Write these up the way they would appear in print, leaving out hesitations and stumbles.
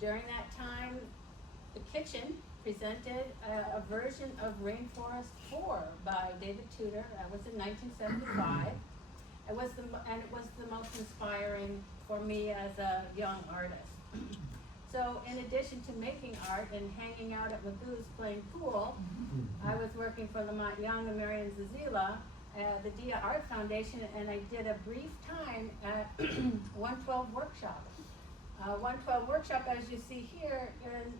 During that time, the Kitchen presented a version of Rainforest 4 by David Tudor. That was in 1975. It was the most inspiring for me as a young artist. So in addition to making art and hanging out at Magoo's playing pool, I was working for Lamont Young and Marion Zazila at the Dia Art Foundation, and I did a brief time at 112 Workshop. 112 Workshop, as you see here,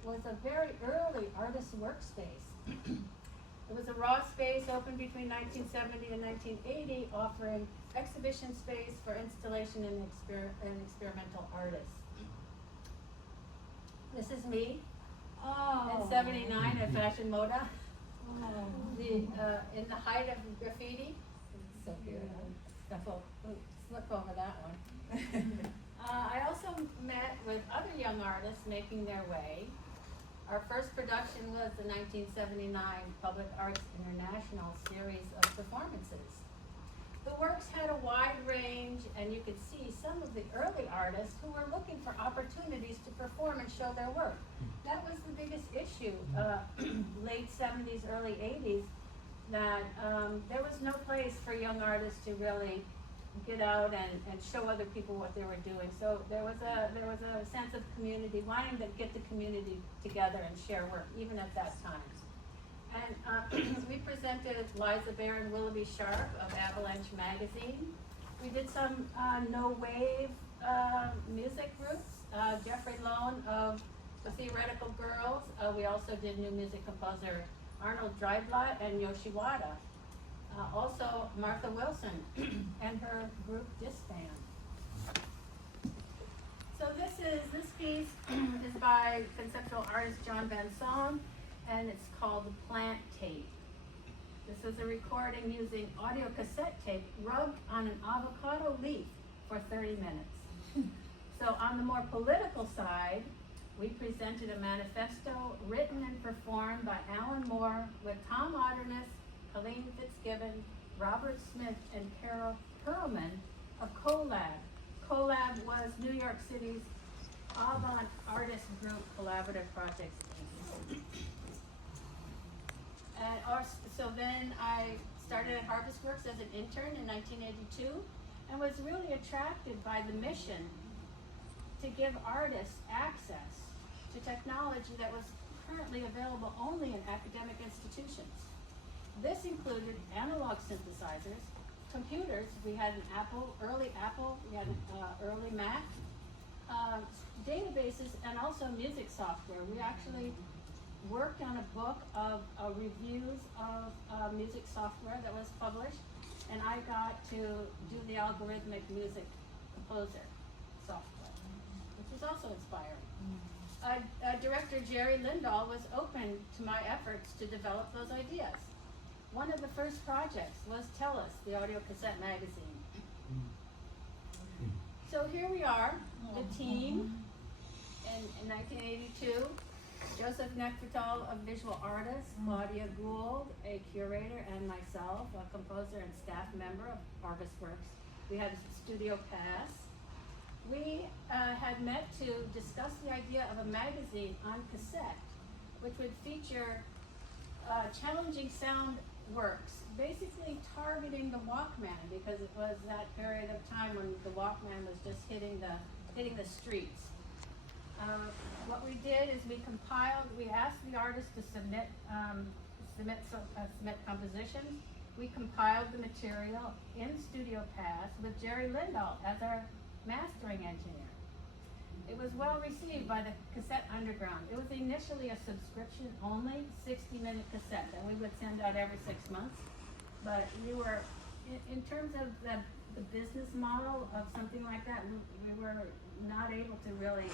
was a very early artist workspace. It was a raw space opened between 1970 and 1980, offering exhibition space for installation and experimental artists. This is me in '79 at Fashion Moda. In the height of graffiti. It's so cute. I'll slip over that one. I also met with other young artists making their way. Our first production was the 1979 Public Arts International series of performances. The works had a wide range, and you could see some of the early artists who were looking for opportunities to perform and show their work. That was the biggest issue, late 70s, early 80s, that there was no place for young artists to really get out and show other people what they were doing. So there was a sense of community, wanting to get the community together and share work, even at that time. And we presented Liza Bear and Willoughby Sharp of Avalanche Magazine. We did some no-wave music groups. Jeffrey Lone of the Theoretical Girls. We also did new music composer Arnold Dreiblatt and Yoshi Wada. Also Martha Wilson and her group Disband. So this piece is by conceptual artist John Van Sohn, and it's called The Plant Tape. This was a recording using audio cassette tape rubbed on an avocado leaf for 30 minutes. So on the more political side, we presented a manifesto written and performed by Alan Moore with Tom Otterness, Colleen Fitzgibbon, Robert Smith, and Carol Perlman of CoLab. CoLab was New York City's avant artist group collaborative projects. So then I started at Harvestworks as an intern in 1982 and was really attracted by the mission to give artists access to technology that was currently available only in academic institutions. This included analog synthesizers, computers. We had an early Apple, we had an early Mac, databases, and also music software. We actually worked on a book of reviews of music software that was published, and I got to do the algorithmic music composer software, which was also inspiring. Director Jerry Lindahl was open to my efforts to develop those ideas. One of the first projects was TELLUS, the audio cassette magazine. So here we are, the team in 1982. Joseph Neckvertal, a visual artist, Claudia Gould, a curator, and myself, a composer and staff member of Harvestworks. We had a studio pass. We had met to discuss the idea of a magazine on cassette, which would feature challenging sound works, basically targeting the Walkman, because it was that period of time when the Walkman was just hitting the streets. What we did is we asked the artists to submit compositions. We compiled the material in Studio Pass with Jerry Lindahl as our mastering engineer. It was well received by the Cassette Underground. It was initially a subscription only 60-minute cassette that we would send out every 6 months. But we were, in terms of the business model of something like that, we were not able to really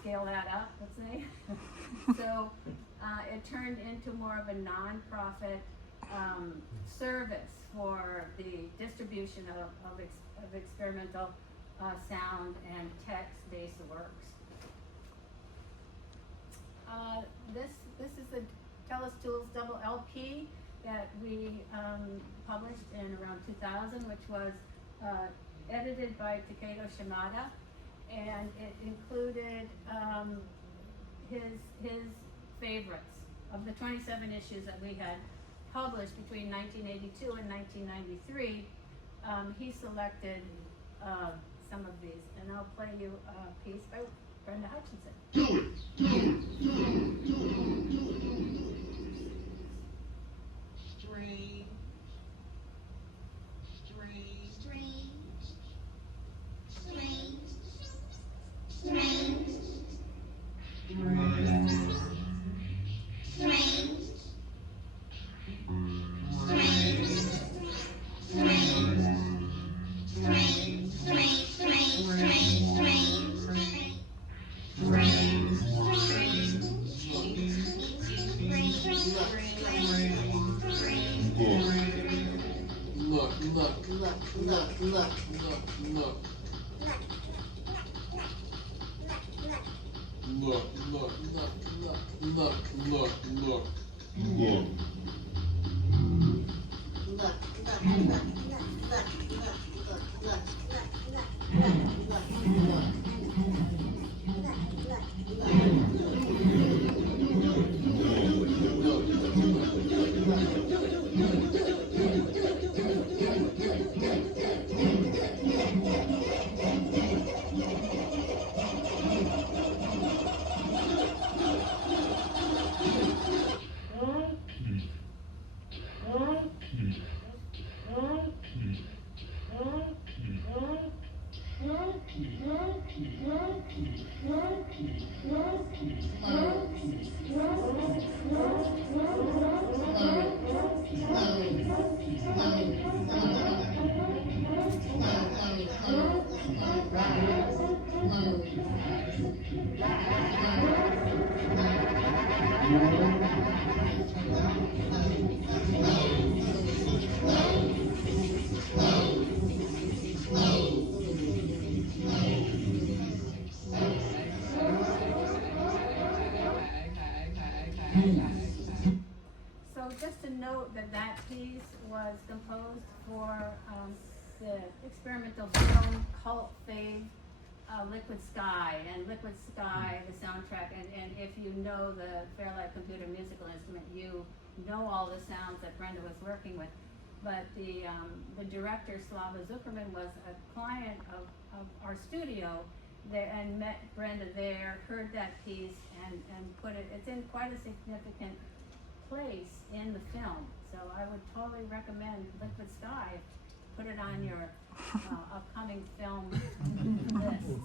scale that up, let's say. So it turned into more of a non-profit service for the distribution of experimental sound and text-based works. This is the TELLUS Tools double LP that we published in around 2000, which was edited by Takedo Shimada, and it included his favorites of the 27 issues that we had published between 1982 and 1993. He selected some of these, and I'll play you a piece by Brenda Hutchinson. String, string, string, string, string, So just to note that piece was composed for the experimental film cult fave Liquid Sky, and Liquid Sky, the soundtrack, and if you know the Fairlight computer musical instrument, you know all the sounds that Brenda was working with. But the director, Slava Zuckerman, was a client of our studio there and met Brenda there, heard that piece, and put it, it's in quite a significant place in the film. So I would totally recommend Liquid Sky. Put it on your upcoming film list.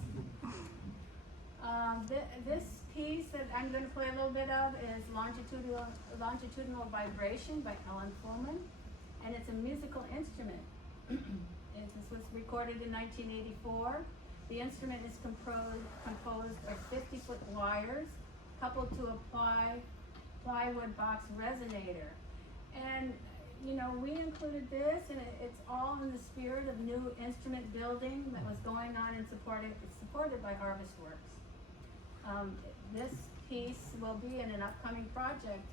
This piece that I'm going to play a little bit of is Longitudinal Vibration by Ellen Fullman, and it's a musical instrument. This was recorded in 1984. The instrument is composed of 50-foot wires coupled to a plywood box resonator. And you know, we included this, and it's all in the spirit of new instrument building that was going on and supported by Harvestworks. This piece will be in an upcoming project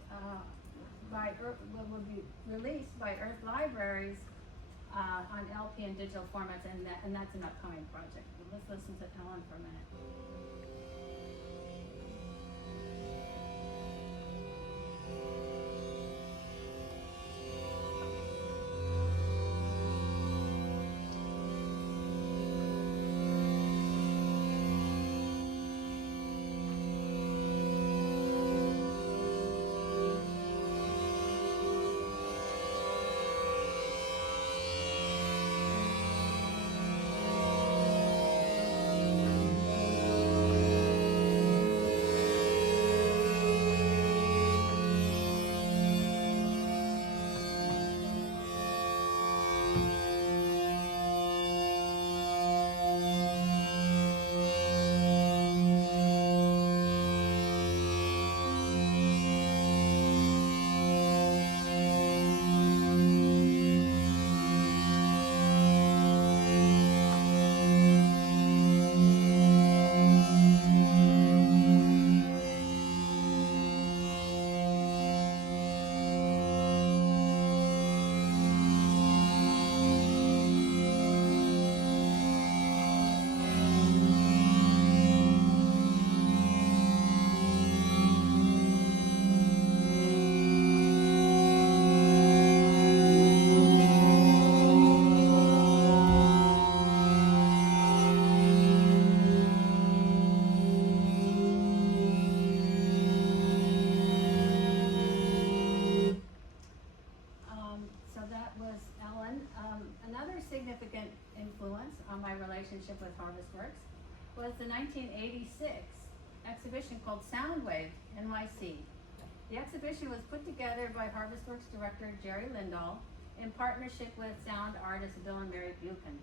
will be released by Earth Libraries on LP and digital formats, and that's an upcoming project. Let's listen to Ellen for a minute. relationship with Harvestworks was the 1986 exhibition called Soundwave NYC. The exhibition was put together by Harvestworks director Jerry Lindahl in partnership with sound artists Bill and Mary Buchan.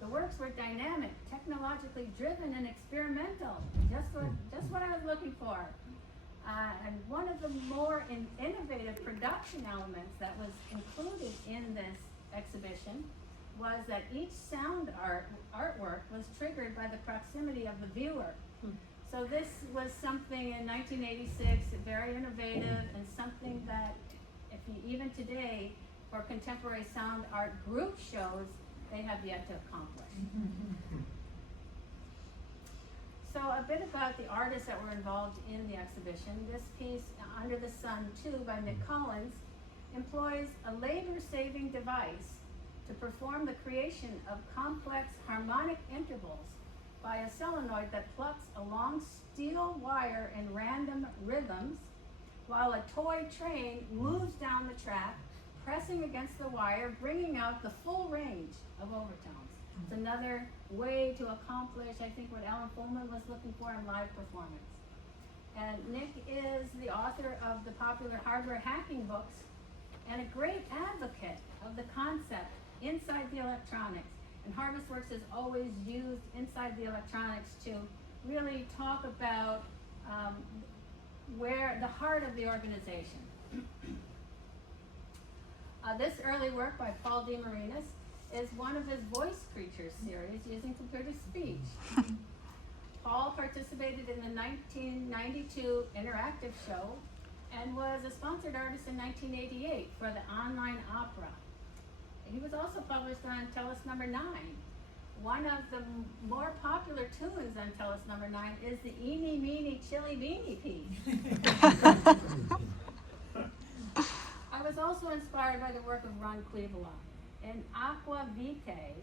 The works were dynamic, technologically driven, and experimental. Just what I was looking for. And one of the more innovative production elements that was included in this exhibition was that each sound artwork was triggered by the proximity of the viewer. So this was something in 1986, very innovative, and something that, if you, even today, for contemporary sound art group shows, they have yet to accomplish. So a bit about the artists that were involved in the exhibition. This piece, Under the Sun 2 by Nick Collins, employs a labor-saving device to perform the creation of complex harmonic intervals by a solenoid that plucks a long steel wire in random rhythms, while a toy train moves down the track, pressing against the wire, bringing out the full range of overtones. It's another way to accomplish, I think, what Alan Fullman was looking for in live performance. And Nick is the author of the popular hardware hacking books and a great advocate of the concept inside the electronics. And Harvestworks has always used inside the electronics to really talk about where the heart of the organization. This early work by Paul DeMarinis is one of his Voice Creatures series using computer speech. Paul participated in the 1992 interactive show and was a sponsored artist in 1988 for the online opera. He was also published on TELLUS number 9. One of the more popular tunes on TELLUS number 9 is the Eeny, Meeny, Chili Beanie piece. I was also inspired by the work of Ron Cleveland. In Aqua Vitae,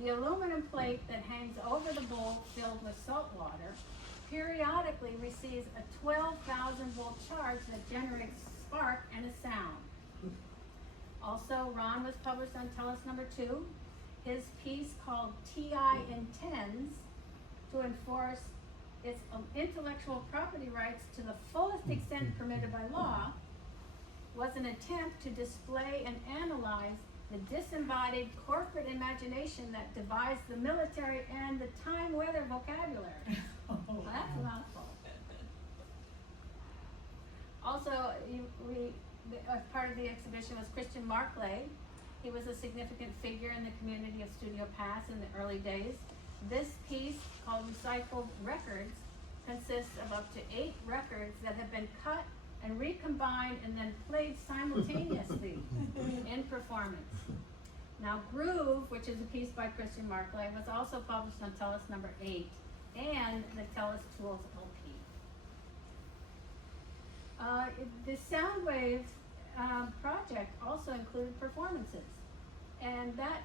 the aluminum plate that hangs over the bowl filled with salt water periodically receives a 12,000 volt charge that generates spark and a sound. Also, Ron was published on TELLUS number 2. His piece called TI intends to enforce its intellectual property rights to the fullest extent permitted by law was an attempt to display and analyze the disembodied corporate imagination that devised the military and the time weather vocabulary. Well, that's a mouthful. Also, as part of the exhibition was Christian Markley. He was a significant figure in the community of Studio Pass in the early days. This piece, called Recycled Records, consists of up to 8 records that have been cut and recombined and then played simultaneously in performance. Now, Groove, which is a piece by Christian Markley, was also published on TELLUS number 8 and the TELLUS Tools LP. The Soundwave project also included performances, and that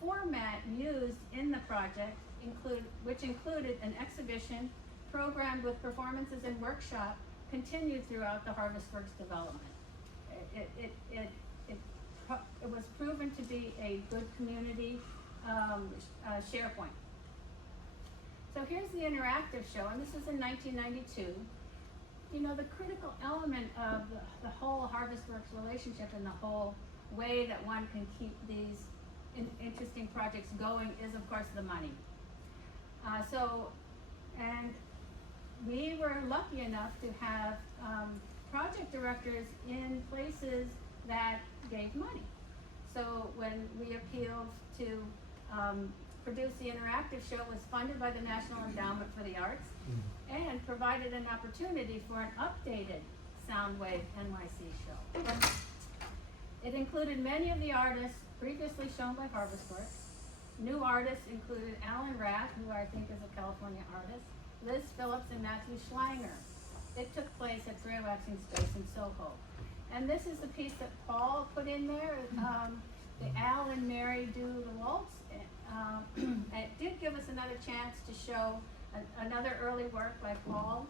format used in the project which included an exhibition programmed with performances and workshop continued throughout the Harvestworks development. It was proven to be a good community SharePoint. So here's the interactive show, and this was in 1992. You know, the critical element of the whole Harvestworks relationship and the whole way that one can keep these interesting projects going is, of course, the money. And we were lucky enough to have project directors in places that gave money. So when we appealed to produce the interactive show, it was funded by the National Endowment for the Arts and provided an opportunity for an updated Soundwave NYC show. It included many of the artists previously shown by Harvestworks. New artists included Alan Rath, who I think is a California artist, Liz Phillips, and Matthew Schlanger. It took place at Gray Waxing Space in Soho. And this is the piece that Paul put in there, the Al and Mary Do the Waltz. It did give us another chance to show another early work by Paul.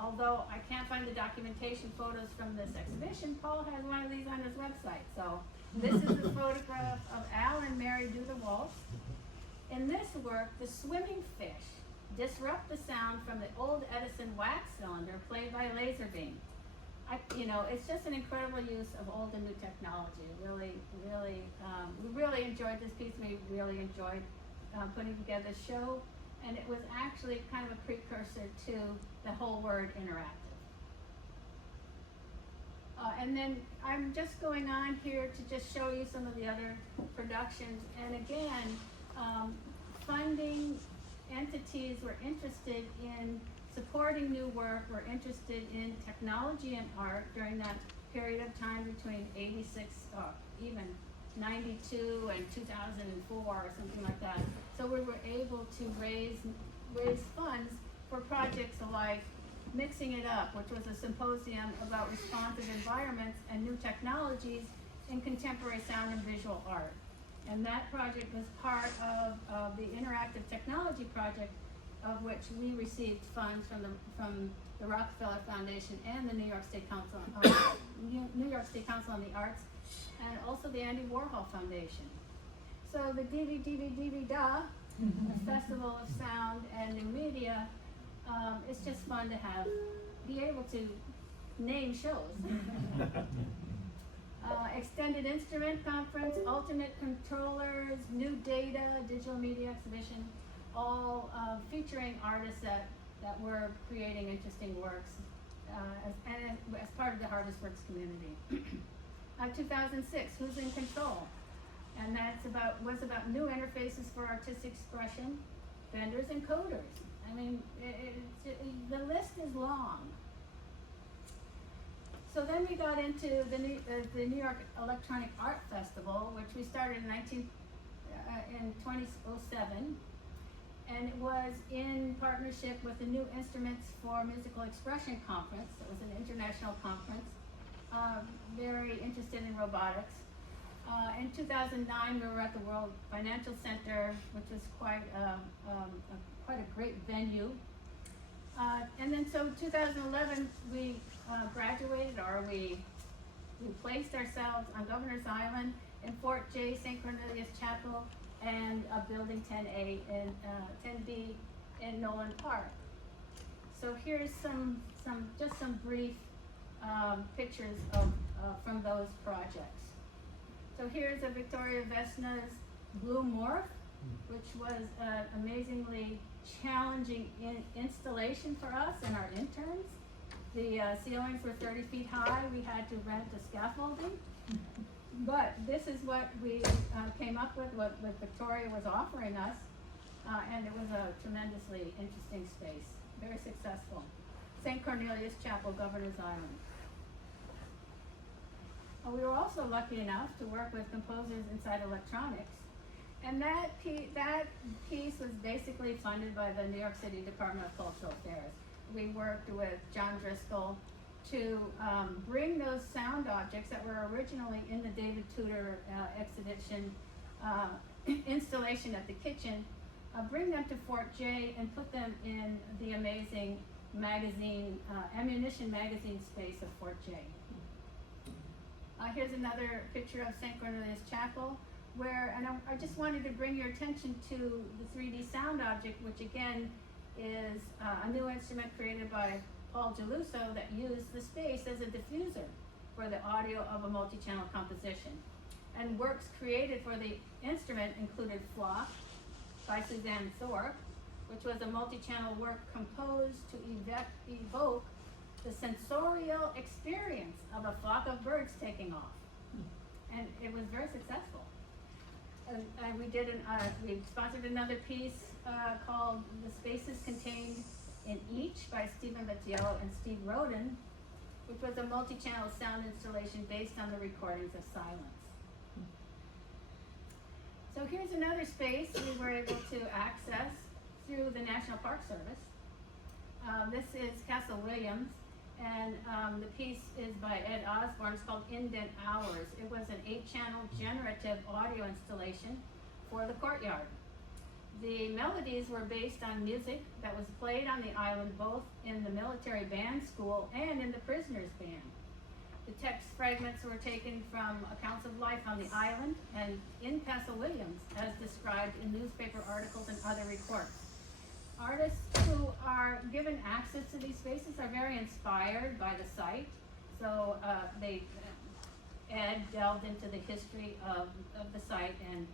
Although I can't find the documentation photos from this exhibition, Paul has one of these on his website. So this is a photograph of Al and Mary Do the Waltz. In this work, the swimming fish disrupt the sound from the old Edison wax cylinder played by a laser beam. It's just an incredible use of old and new technology. We really enjoyed this piece. We really enjoyed putting together the show, and it was actually kind of a precursor to the whole word interactive. And then I'm just going on here to just show you some of the other productions. And again, funding entities were interested in supporting new work, were interested in technology and art during that period of time between 86, even 92 and 2004 or something like that. So we were able to raise funds for projects like Mixing It Up, which was a symposium about responsive environments and new technologies in contemporary sound and visual art. And that project was part of the interactive technology project, of which we received funds from the Rockefeller Foundation and the New York State Council on the Arts, and also the Andy Warhol Foundation. So the DVD-da, the Festival of Sound and New Media, it's just fun to be able to name shows. Extended Instrument Conference, Ultimate Controllers, New Data, Digital Media Exhibition, all featuring artists that were creating interesting works as part of the Harvestworks community. 2006, Who's in Control? And was about new interfaces for artistic expression, vendors and coders. I mean, the list is long. So then we got into the New York Electronic Art Festival, which we started in 2007, and it was in partnership with the New Instruments for Musical Expression Conference. It was an international conference, very interested in robotics. In 2009, we were at the World Financial Center, which was quite a great venue. And then so 2011, we graduated, or we placed ourselves on Governor's Island in Fort J, St. Cornelius Chapel, and Building 10A and 10B in Nolan Park. So here's some brief pictures from those projects. So here's a Victoria Vesna's Blue Morph, which was an amazingly challenging installation for us and our interns. The ceilings were 30 feet high. We had to rent a scaffolding. But this is what we came up with, what Victoria was offering us, and it was a tremendously interesting space, very successful. St. Cornelius Chapel, Governor's Island. We were also lucky enough to work with composers inside electronics, and that piece was basically funded by the New York City Department of Cultural Affairs. We worked with John Driscoll to bring those sound objects that were originally in the David Tudor exhibition installation at the kitchen, bring them to Fort J and put them in the amazing magazine, ammunition magazine space of Fort J. Here's another picture of St. Cornelius Chapel, and I just wanted to bring your attention to the 3D sound object, which again is a new instrument created by Paul Geluso that used the space as a diffuser for the audio of a multi-channel composition. And works created for the instrument included Flock by Suzanne Thorpe, which was a multi-channel work composed to evoke the sensorial experience of a flock of birds taking off. And it was very successful. And we sponsored another piece called The Spaces Contained in Each by Stephen Vitiello and Steve Roden, which was a multi-channel sound installation based on the recordings of silence. So here's another space we were able to access through the National Park Service. This is Castle Williams, and the piece is by Ed Osborne. It's called Indent Hours. It was an 8-channel generative audio installation for the courtyard. The melodies were based on music that was played on the island, both in the military band school and in the prisoners' band. The text fragments were taken from accounts of life on the island and in Castle Williams, as described in newspaper articles and other reports. Artists who are given access to these spaces are very inspired by the site, so Ed delved into the history of the site and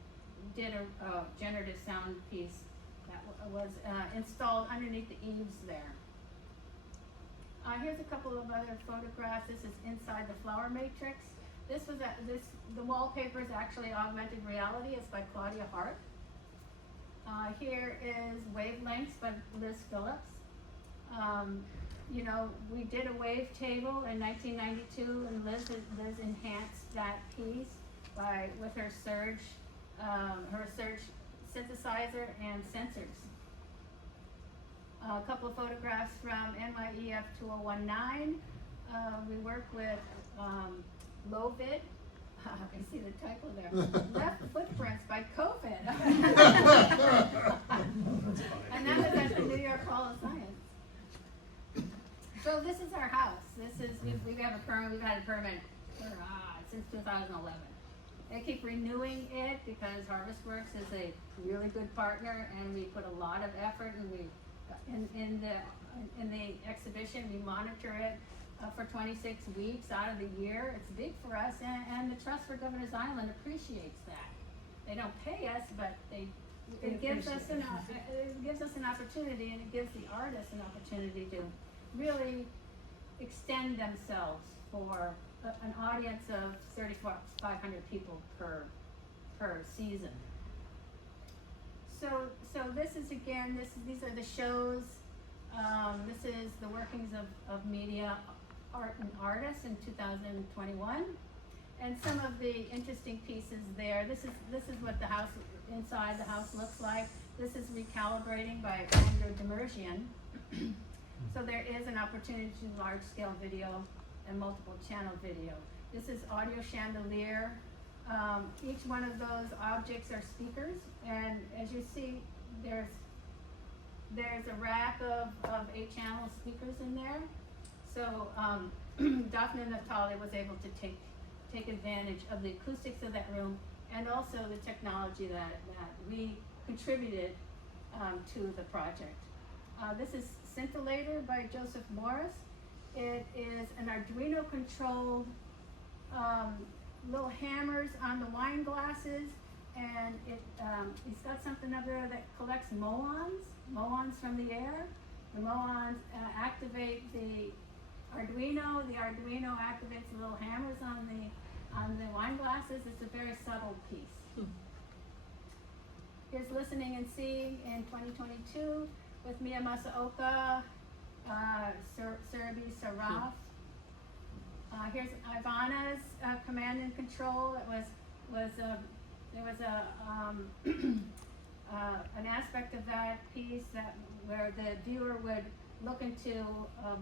did a generative sound piece that was installed underneath the eaves there. Here's a couple of other photographs. This is inside the flower matrix. The wallpaper is actually augmented reality. It's by Claudia Hart. Here is Wavelengths by Liz Phillips. You know, we did a wave table in 1992, and Liz enhanced that piece with her surge synthesizer and sensors. A couple of photographs from NYEF 2019. We work with Lovid. I see the typo there. Left Footprints by COVID. And that was at the New York Hall of Science. So this is our house. We have a permit. We've had a permit for, since 2011. They keep renewing it because Harvestworks is a really good partner, and we put a lot of effort, and in the exhibition we monitor it for 26 weeks out of the year. It's big for us, and the Trust for Governor's Island appreciates that. They don't pay us, but it gives us an opportunity, and it gives the artists an opportunity to really extend themselves for an audience of 3,500 people per season. So this is again, these are the shows. This is the workings of media, art and artists in 2021, and some of the interesting pieces there. This is what the house inside the house looks like. This is recalibrating by Andrew Demerjian. So there is an opportunity to do large-scale video and multiple channel video. This is audio chandelier. Each one of those objects are speakers, and as you see, there's a rack of 8-channel speakers in there. So Daphne Naftali was able to take advantage of the acoustics of that room, and also the technology that we contributed to the project. This is Scintillator by Joseph Morris. It is an Arduino controlled little hammers on the wine glasses, and it's got something up there that collects muons from the air. The muons activate the Arduino. The Arduino activates the little hammers on the wine glasses. It's a very subtle piece. Here's Listening and Seeing in 2022 with Mia Masaoka, Surabhi Saraf. Here's Ivana's Command and Control. There was an aspect of that piece where the viewer would look into a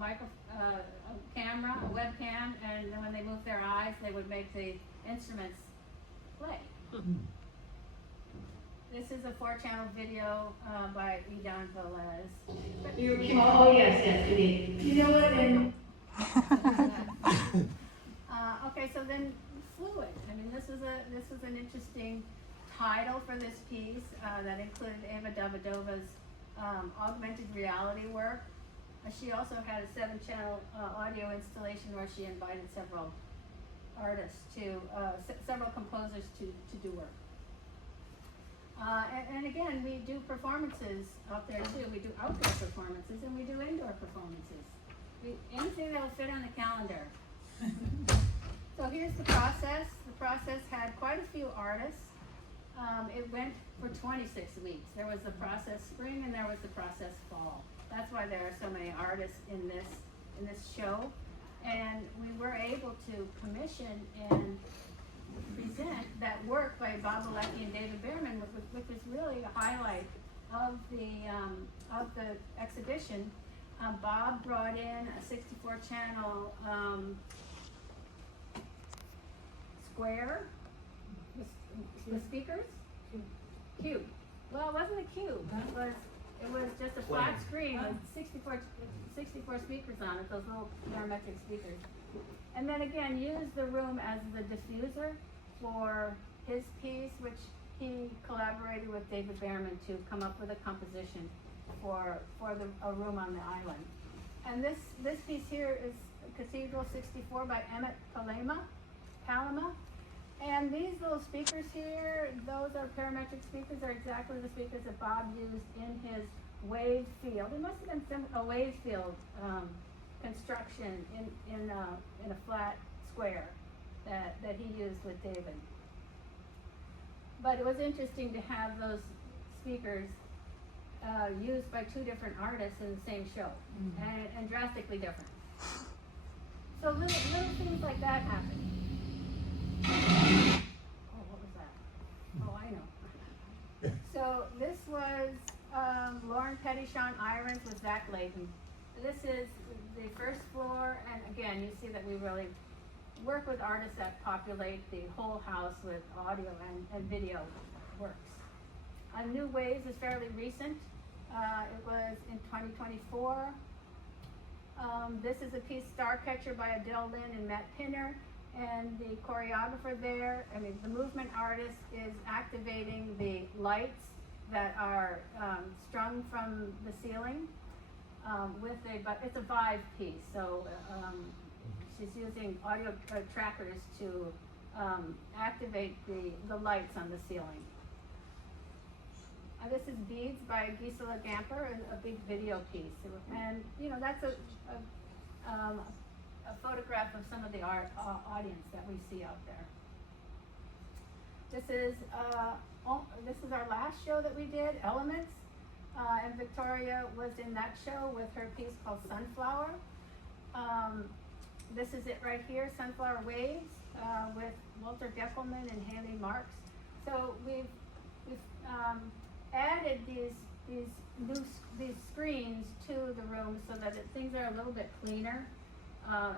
camera, a webcam, and then when they moved their eyes, they would make the instruments play. This is a 4-channel video by Idan Velez. Oh yes, we did. You know what? Okay, so then fluid. I mean, this was an interesting title for this piece that included Ava Davidova's augmented reality work. She also had a 7-channel audio installation where she invited several artists several composers to do work. And again, we do performances out there too. We do outdoor performances and we do indoor performances. Anything that will fit on the calendar. So here's the process. The process had quite a few artists. It went for 26 weeks. There was the process spring and there was the process fall. That's why there are so many artists in this show. And we were able to commission and present that work by Bob Alecki and David Behrman, which was really a highlight of the exhibition. Bob brought in a 64-channel square with speakers. Cube. Well, it wasn't a cube. It was just a flat screen with 64 speakers on it, those little parametric speakers. And then again, use the room as the diffuser for his piece, which he collaborated with David Behrman to come up with a composition for a room on the island. And this piece here is Cathedral 64 by Emmett Palama. And these little speakers here, those are parametric speakers, are exactly the speakers that Bob used in his wave field. It must have been a wave field construction in a flat square that he used with David. But it was interesting to have those speakers used by two different artists in the same show, and drastically different. So little things like that happen. Oh, what was that? Oh, I know. So this was Lauren Petty, Sean Irons with Zach Layton. This is the first floor, and again, you see that we really work with artists that populate the whole house with audio and video works. New Waves is fairly recent. It was in 2024. This is a piece, Starcatcher by Adele Lynn and Matt Pinner, and the choreographer there, the movement artist is activating the lights that are strung from the ceiling but it's a Vive piece, so she's using audio trackers to activate the lights on the ceiling. This is Beads by Gisela Gamper, a big video piece, and that's a photograph of some of the audience that we see out there. This is our last show that we did, Elements, and Victoria was in that show with her piece called Sunflower. This is it right here, Sunflower Waves, with Walter Geckelman and Haley Marks. So we've added these screens to the room so that things are a little bit cleaner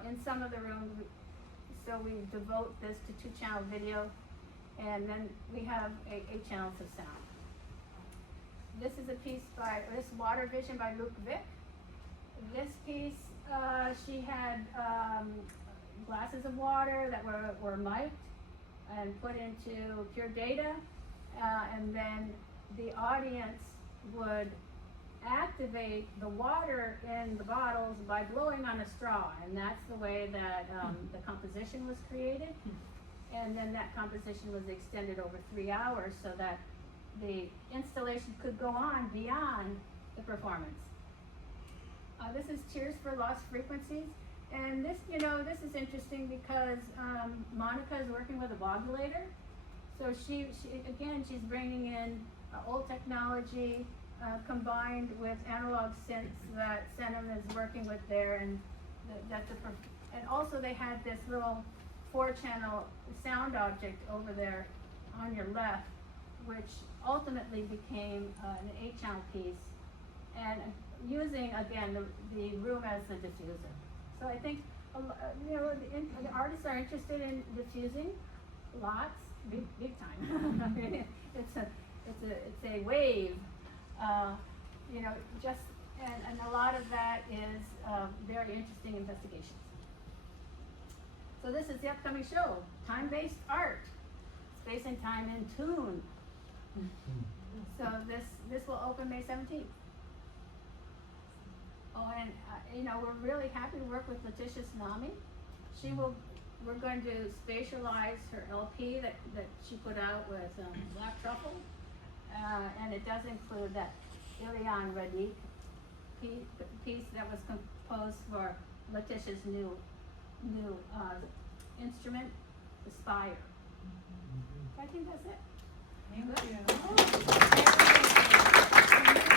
in some of the rooms. So we devote this to 2-channel video, and then we have 8 channels of sound. This is a piece this Water Vision by Luke Vick. This piece, she had glasses of water that were mic'd and put into pure data, and then the audience would activate the water in the bottles by blowing on a straw, and that's the way that the composition was created. And then that composition was extended over 3 hours so that the installation could go on beyond the performance. This is Tears for Lost Frequencies, and this is interesting because Monica is working with a modulator, so she's bringing in old technology combined with analog synths that Senham is working with there, and and also they had this little 4-channel sound object over there on your left, which ultimately became an 8-channel piece, and using again the room as the diffuser. So I think the artists are interested in diffusing lots, big time. I mean, it's a wave, and a lot of that is very interesting investigations. So this is the upcoming show, Time-Based Art, Space and Time in Tune. So this will open May 17th. Oh, and we're really happy to work with Letitia Tsunami. We're going to spatialize her LP that she put out with Black Truffle, and it does include that Ilian Radik piece that was composed for Letitia's new instrument, the Spire. I think that's it. Thank you.